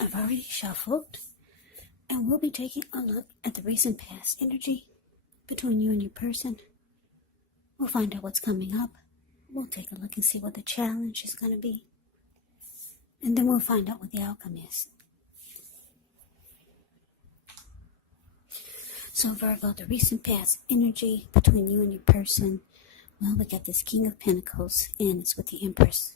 I've already shuffled, and we'll be taking a look at the recent past energy between you and your person. We'll find out what's coming up. We'll take a look and see what the challenge is going to be. And then we'll find out what the outcome is. So Virgo, the recent past energy between you and your person. Well, we got this King of Pentacles, and it's with the Empress.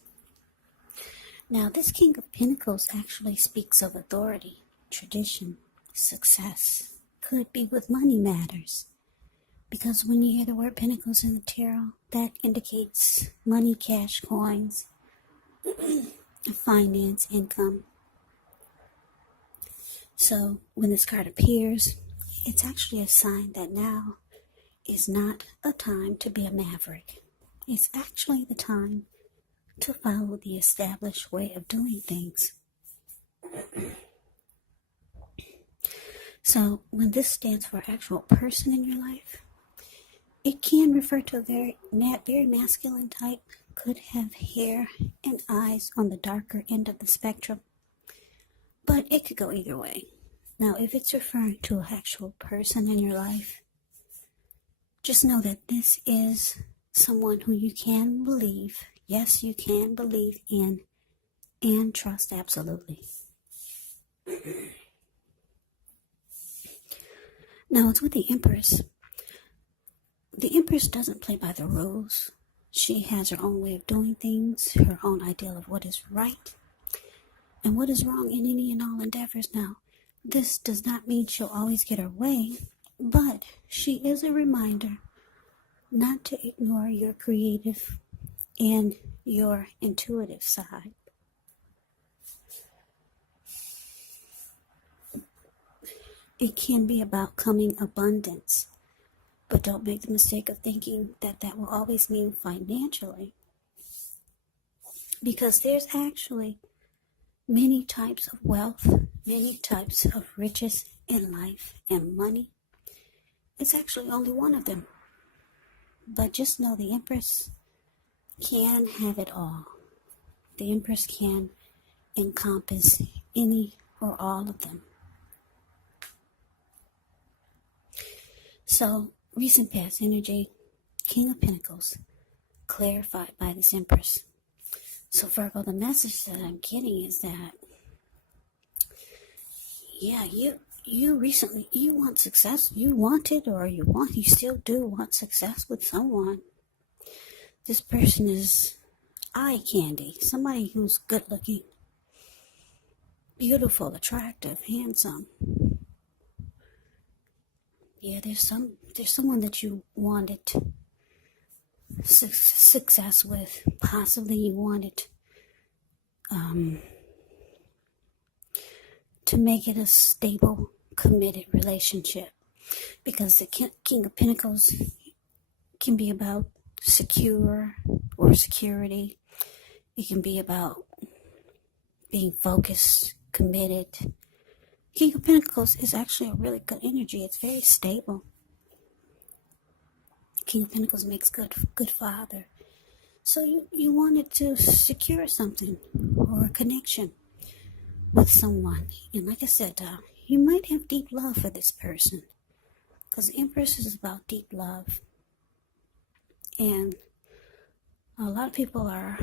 Now, this King of Pentacles actually speaks of authority, tradition, success. Could be with money matters. Because when you hear the word Pentacles in the tarot, that indicates money, cash, coins, finance, income. So when this card appears, it's actually a sign that now is not a time to be a maverick. It's actually the time to follow the established way of doing things. So when this stands for actual person in your life, it can refer to a very masculine type, could have hair and eyes on the darker end of the spectrum, but it could go either way. Now, if it's referring to an actual person in your life, just know that this is someone who you can believe, yes, you can believe in and trust absolutely. Now, it's with the Empress. The Empress doesn't play by the rules. She has her own way of doing things, her own ideal of what is right and what is wrong in any and all endeavors. Now, this does not mean she'll always get her way, but she is a reminder not to ignore your creative and your intuitive side. It can be about coming abundance, but don't make the mistake of thinking that that will always mean financially, because there's actually many types of wealth, many types of riches in life, and money. It's actually only one of them. But just know the Empress can have it all. The Empress can encompass any or all of them. So, recent past energy, King of Pentacles, clarified by this Empress. So Virgo, the message that I'm getting is that, yeah, you recently, you want success, you still do want success with someone. This person is eye candy, somebody who's good looking, beautiful, attractive, handsome. Yeah, there's someone that you wanted success with. Possibly you wanted to make it a stable, committed relationship, because the King of Pentacles can be about secure or security. It can be about being focused, committed. King of Pentacles is actually a really good energy. It's very stable. King of Pentacles makes good father. So you wanted to secure something or a connection with someone. And like I said, you might have deep love for this person, because the Empress is about deep love. And a lot of people are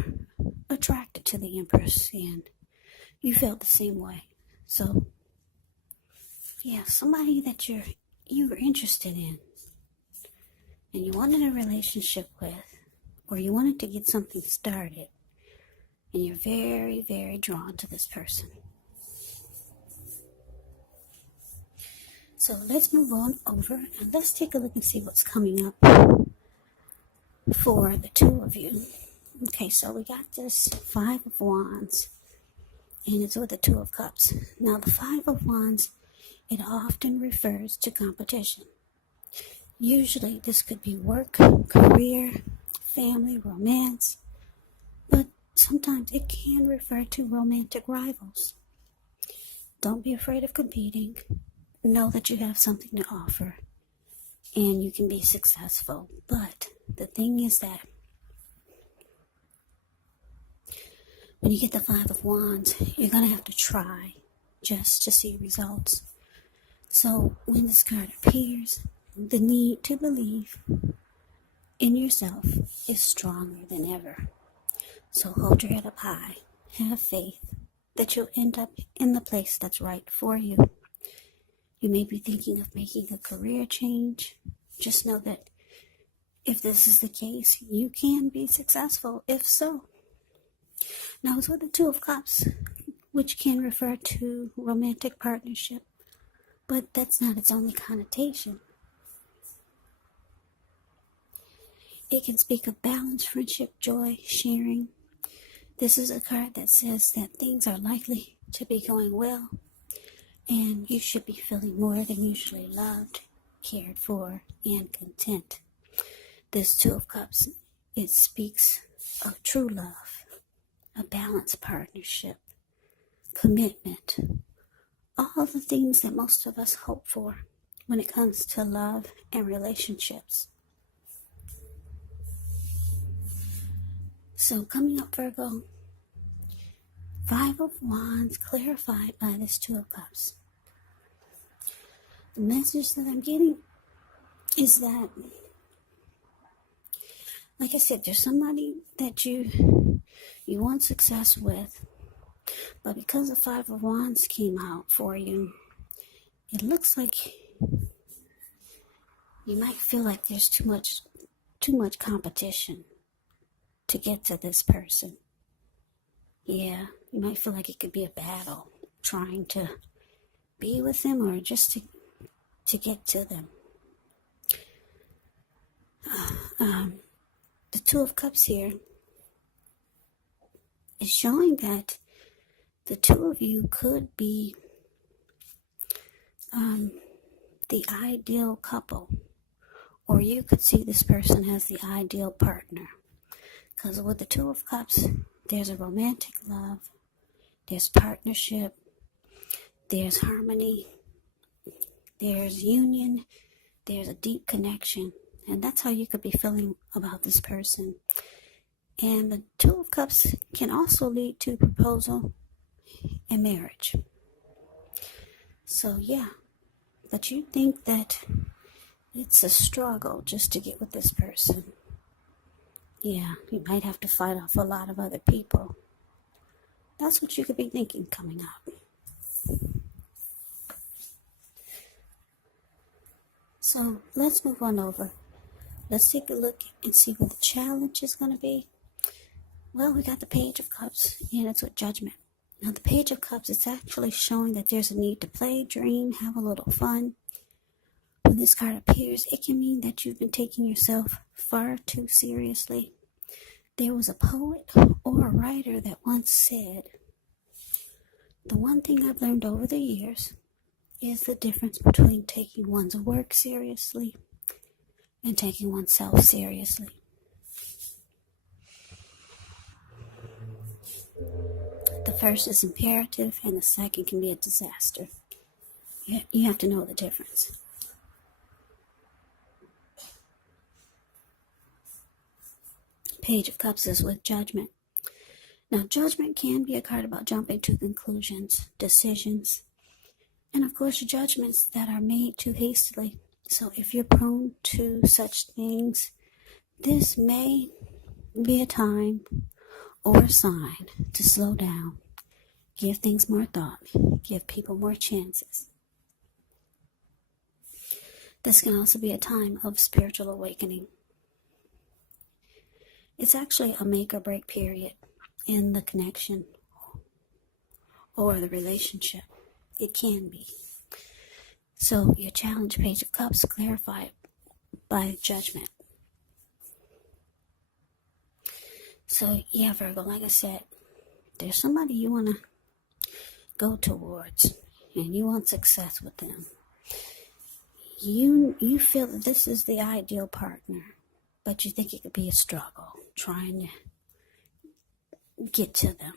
attracted to the Empress, and you felt the same way. So, yeah, somebody that you were interested in, and you wanted a relationship with, or you wanted to get something started, and you're very, very drawn to this person. So let's move on over and let's take a look and see what's coming up for the two of you. Okay, so we got this Five of Wands, and it's with the Two of Cups. Now, the Five of Wands, it often refers to competition. Usually, this could be work, career, family, romance, but sometimes it can refer to romantic rivals. Don't be afraid of competing. Know that you have something to offer, and you can be successful. But the thing is that when you get the Five of Wands, you're going to have to try just to see results. So when this card appears, the need to believe in yourself is stronger than ever. So hold your head up high. Have faith that you'll end up in the place that's right for you. You may be thinking of making a career change. Just know that if this is the case, you can be successful if so. Now it's with the Two of Cups, which can refer to romantic partnership, but that's not its only connotation. It can speak of balance, friendship, joy, sharing. This is a card that says that things are likely to be going well, and you should be feeling more than usually loved, cared for, and content. This Two of Cups, it speaks of true love, a balanced partnership, commitment, all the things that most of us hope for when it comes to love and relationships. So coming up, Virgo, Five of Wands clarified by this Two of Cups. The message that I'm getting is that, like I said, there's somebody that you want success with, but because the Five of Wands came out for you, it looks like you might feel like there's too much competition to get to this person. Yeah, you might feel like it could be a battle trying to be with them or just to get to them. The Two of Cups here is showing that the two of you could be the ideal couple, or you could see this person as the ideal partner. Because with the Two of Cups, there's a romantic love, there's partnership, there's harmony, there's union, there's a deep connection. And that's how you could be feeling about this person. And the Two of Cups can also lead to proposal and marriage. So yeah, but you think that it's a struggle just to get with this person. Yeah, you might have to fight off a lot of other people. That's what you could be thinking coming up. So let's move on over. Let's take a look and see what the challenge is going to be. Well, we got the Page of Cups, and it's with Judgment. Now, the Page of Cups, it's actually showing that there's a need to play, dream, have a little fun. When this card appears, it can mean that you've been taking yourself far too seriously. There was a poet or a writer that once said, "The one thing I've learned over the years is the difference between taking one's work seriously and taking oneself seriously." The first is imperative and the second can be a disaster. You have to know the difference. Page of Cups is with Judgment. Now, Judgment can be a card about jumping to conclusions, decisions, and of course, judgments that are made too hastily. So if you're prone to such things, this may be a time or a sign to slow down, give things more thought, give people more chances. This can also be a time of spiritual awakening. It's actually a make or break period in the connection or the relationship. It can be. So your challenge, Page of Cups, clarified by Judgment. So yeah, Virgo, like I said, there's somebody you want to go towards and you want success with them. You feel that this is the ideal partner, but you think it could be a struggle trying to get to them.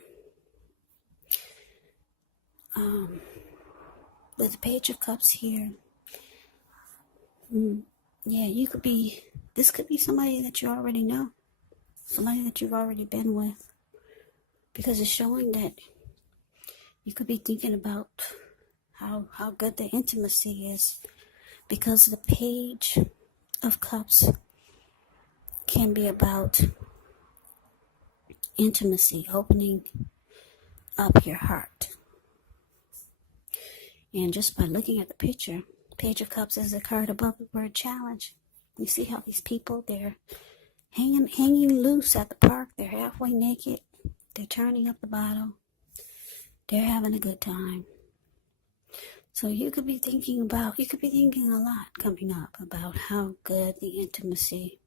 With the Page of Cups here, yeah, this could be somebody that you already know, somebody that you've already been with, because it's showing that You could be thinking about how good the intimacy is, because the Page of Cups can be about intimacy, opening up your heart. And just by looking at the picture, Page of Cups is a card above the word challenge. You see how these people, they're hanging loose at the park. They're halfway naked. They're turning up the bottle. They're having a good time. So you could be thinking a lot coming up about how good the intimacy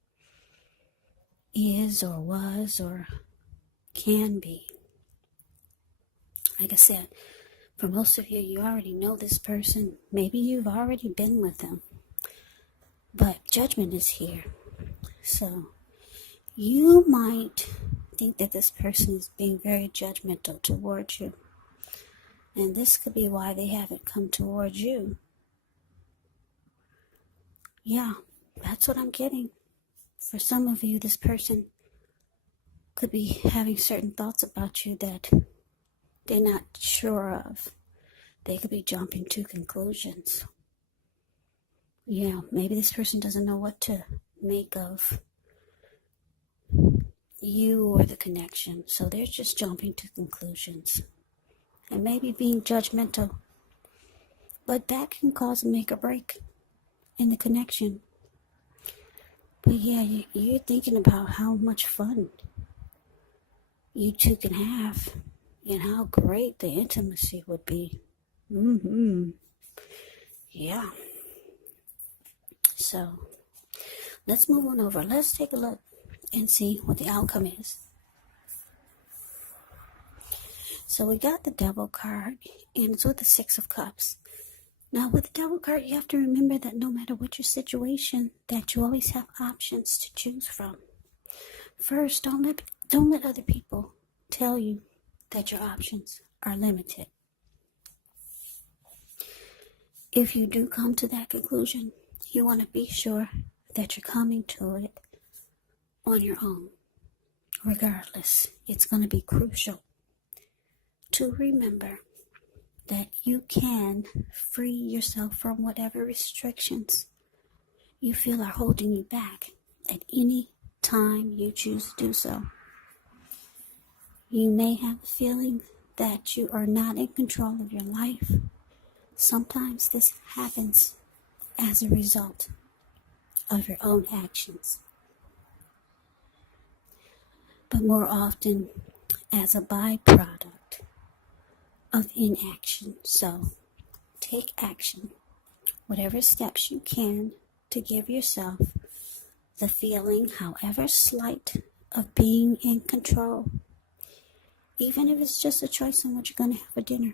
is or was or can be. Like I said, for most of you, you already know this person. Maybe you've already been with them. But judgment is here. So you might think that this person is being very judgmental towards you. And this could be why they haven't come towards you. Yeah, that's what I'm getting. For some of you, this person could be having certain thoughts about you that they're not sure of. They could be jumping to conclusions. Yeah, maybe this person doesn't know what to make of you or the connection. So they're just jumping to conclusions. And maybe being judgmental. But that can cause a make or break in the connection. But yeah, you're thinking about how much fun you two can have and how great the intimacy would be. Yeah. So let's move on over. Let's take a look and see what the outcome is. So we got the Devil card, and it's with the Six of Cups. Now with the Devil card, you have to remember that no matter what your situation, that you always have options to choose from. First, don't let other people tell you that your options are limited. If you do come to that conclusion, you want to be sure that you're coming to it on your own. Regardless, it's going to be crucial to remember that you can free yourself from whatever restrictions you feel are holding you back at any time you choose to do so. You may have a feeling that you are not in control of your life. Sometimes this happens as a result of your own actions, but more often as a byproduct of inaction. So take action, whatever steps you can, to give yourself the feeling, however slight, of being in control, even if it's just a choice on what you're going to have for dinner,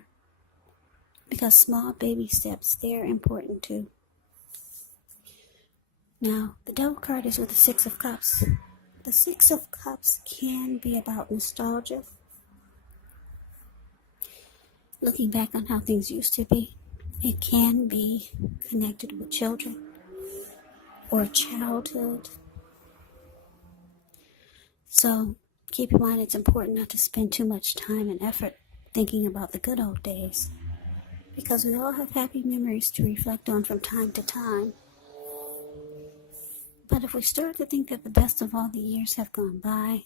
because small baby steps, they're important too. Now the Devil card is with the Six of Cups. The Six of Cups can be about nostalgia, looking back on how things used to be. It can be connected with children or childhood. So keep in mind, it's important not to spend too much time and effort thinking about the good old days, because we all have happy memories to reflect on from time to time. But if we start to think that the best of all the years have gone by,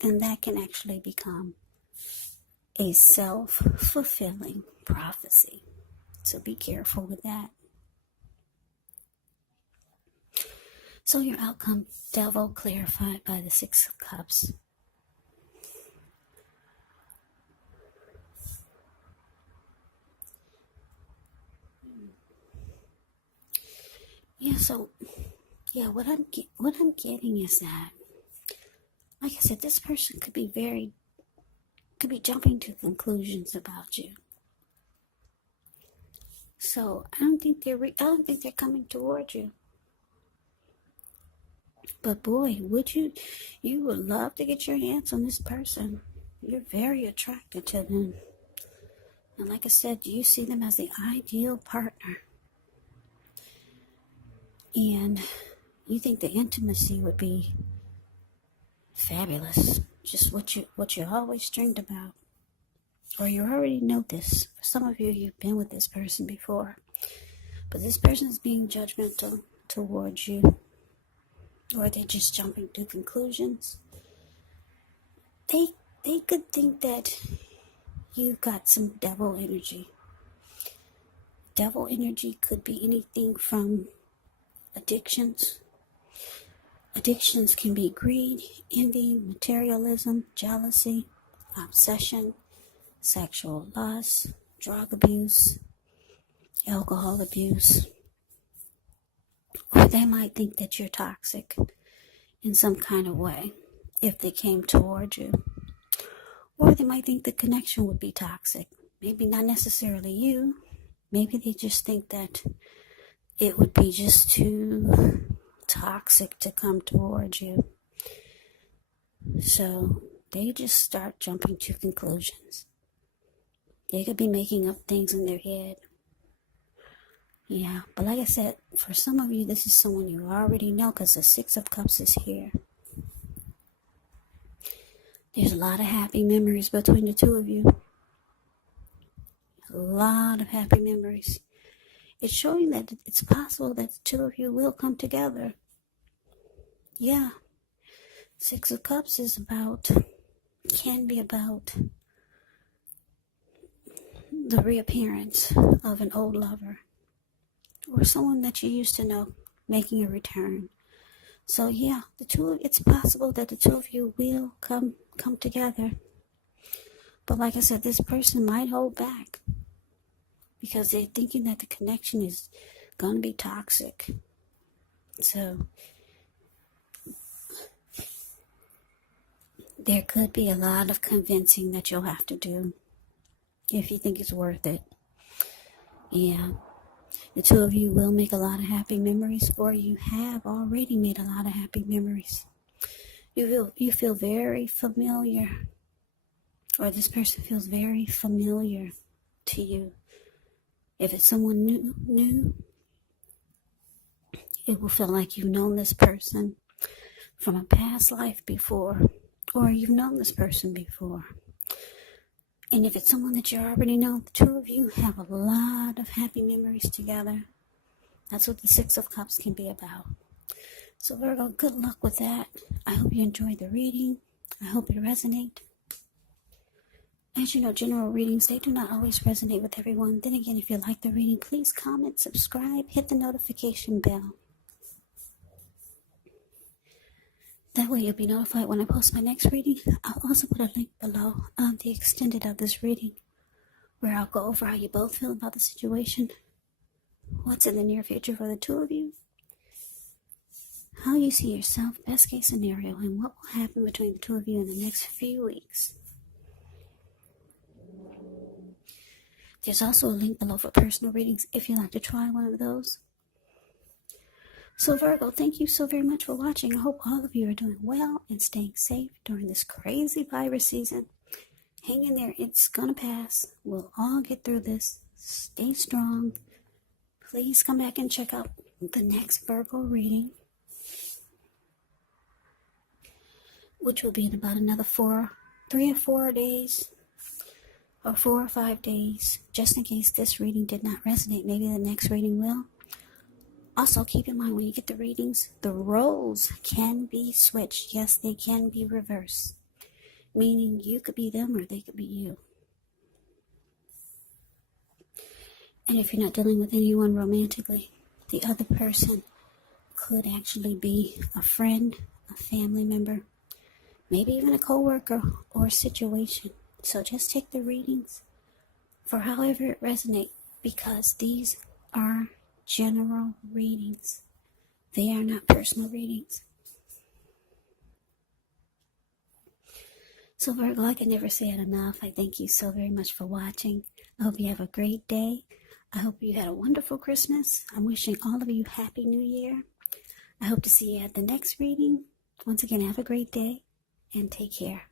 then that can actually become a self-fulfilling prophecy. So be careful with that. So your outcome, Devil, clarified by the Six of Cups. What I'm getting is that, like I said, this person could be jumping to conclusions about you. So I don't think they're coming toward you. But boy, you would love to get your hands on this person. You're very attracted to them. And like I said, you see them as the ideal partner. And you think the intimacy would be fabulous. Just what you always dreamed about. or you already know this. For some of you, you've been with this person before, but this person is being judgmental towards you, or they're just jumping to conclusions. They could think that you've got some devil energy. Devil energy could be anything from addictions. Addictions can be greed, envy, materialism, jealousy, obsession, sexual lust, drug abuse, alcohol abuse. Or they might think that you're toxic in some kind of way if they came toward you. Or they might think the connection would be toxic. Maybe not necessarily you. Maybe they just think that it would be just too toxic to come towards you. So they just start jumping to conclusions. They could be making up things in their head. Yeah, but like I said, for some of you, this is someone you already know because the Six of Cups is here. There's a lot of happy memories between the two of you. A lot of happy memories. It's showing that it's possible that the two of you will come together. Yeah. Six of Cups can be about the reappearance of an old lover or someone that you used to know making a return. So yeah, it's possible that the two of you will come together. But like I said, this person might hold back because they're thinking that the connection is going to be toxic. So there could be a lot of convincing that you'll have to do if you think it's worth it. Yeah. The two of you will make a lot of happy memories, or you have already made a lot of happy memories. You feel very familiar, or this person feels very familiar to you. If it's someone new, it will feel like you've known this person from a past life before, or you've known this person before. And if it's someone that you already know, the two of you have a lot of happy memories together. That's what the Six of Cups can be about. So Virgo, good luck with that. I hope you enjoyed the reading. I hope it resonates. As you know, general readings, they do not always resonate with everyone. Then again, if you like the reading, please comment, subscribe, hit the notification bell. That way you'll be notified when I post my next reading. I'll also put a link below of the extended of this reading, where I'll go over how you both feel about the situation, what's in the near future for the two of you, how you see yourself, best case scenario, and what will happen between the two of you in the next few weeks. There's also a link below for personal readings if you'd like to try one of those. So Virgo, thank you so very much for watching. I hope all of you are doing well and staying safe during this crazy virus season. Hang in there. It's going to pass. We'll all get through this. Stay strong. Please come back and check out the next Virgo reading, which will be in about another 3 or 4 days, or 4 or 5 days, just in case this reading did not resonate. Maybe the next reading will. Also, keep in mind when you get the readings, the roles can be switched. Yes, they can be reversed, meaning you could be them or they could be you. And if you're not dealing with anyone romantically, the other person could actually be a friend, a family member, maybe even a coworker or a situation. So just take the readings for however it resonates, because these are general readings. They are not personal readings. So Virgo, I can never say it enough. I thank you so very much for watching. I hope you have a great day. I hope you had a wonderful Christmas. I'm wishing all of you Happy New Year. I hope to see you at the next reading. Once again, have a great day and take care.